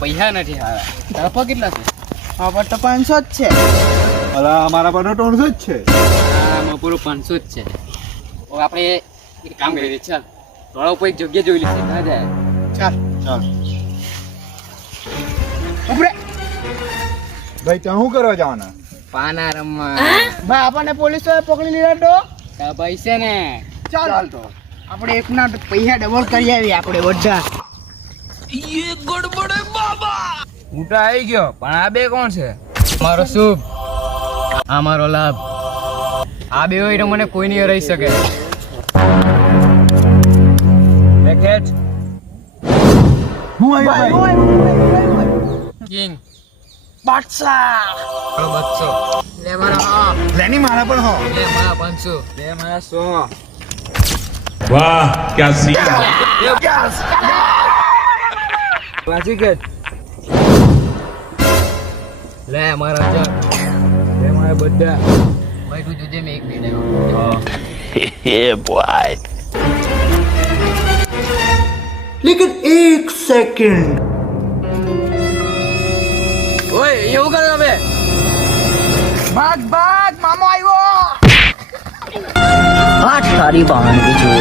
પૈસા નથી હારા. તારા પર કેટલા છે? હા પણ તો 500 જ છે. અલા અમારા પર 300 જ છે. હા મપુરો 500 જ છે. હવે આપણે એક કામ કરીએ, ચાલ રોડ ઉપર એક જગ્યા જોઈ લઈશું. ના જાય ચાલ ચાલ ઉપરે ભાઈ ત્યાં શું કરવા જવાના? પાના રમવા. ભાઈ આપણને પોલીસ વાળા પકડી લીધા તો તારા ભાઈ છે ને. ચાલ તો આપણે એકના પૈસા ડબલ કરી આવીએ આપણે બધા. હું તો આવી ગયો, પણ આ બે કોણ છે? મારો શુભ, આ મારો લાભ. આ બે હોય તો મને કોઈ નહીં રહી શકે. રેકેટ હું આવ્યો ભાઈ? કિંગ બાદશાહ મારો 200 લે, મારો હા લેની મારા પણ હો. લે, મારા 500 લે, મારા 100. वाह क्या सीन વાંચી કે લે, મારા 1000 લે, મારા બધા. ભાઈ તું જોજે, મેં એક મિનિટ લેકિન એક સેકન્ડ ઓય એવું કરો તમે. ભાગ ભાગ મામો આવ્યો. આ તારી બહાન બીજું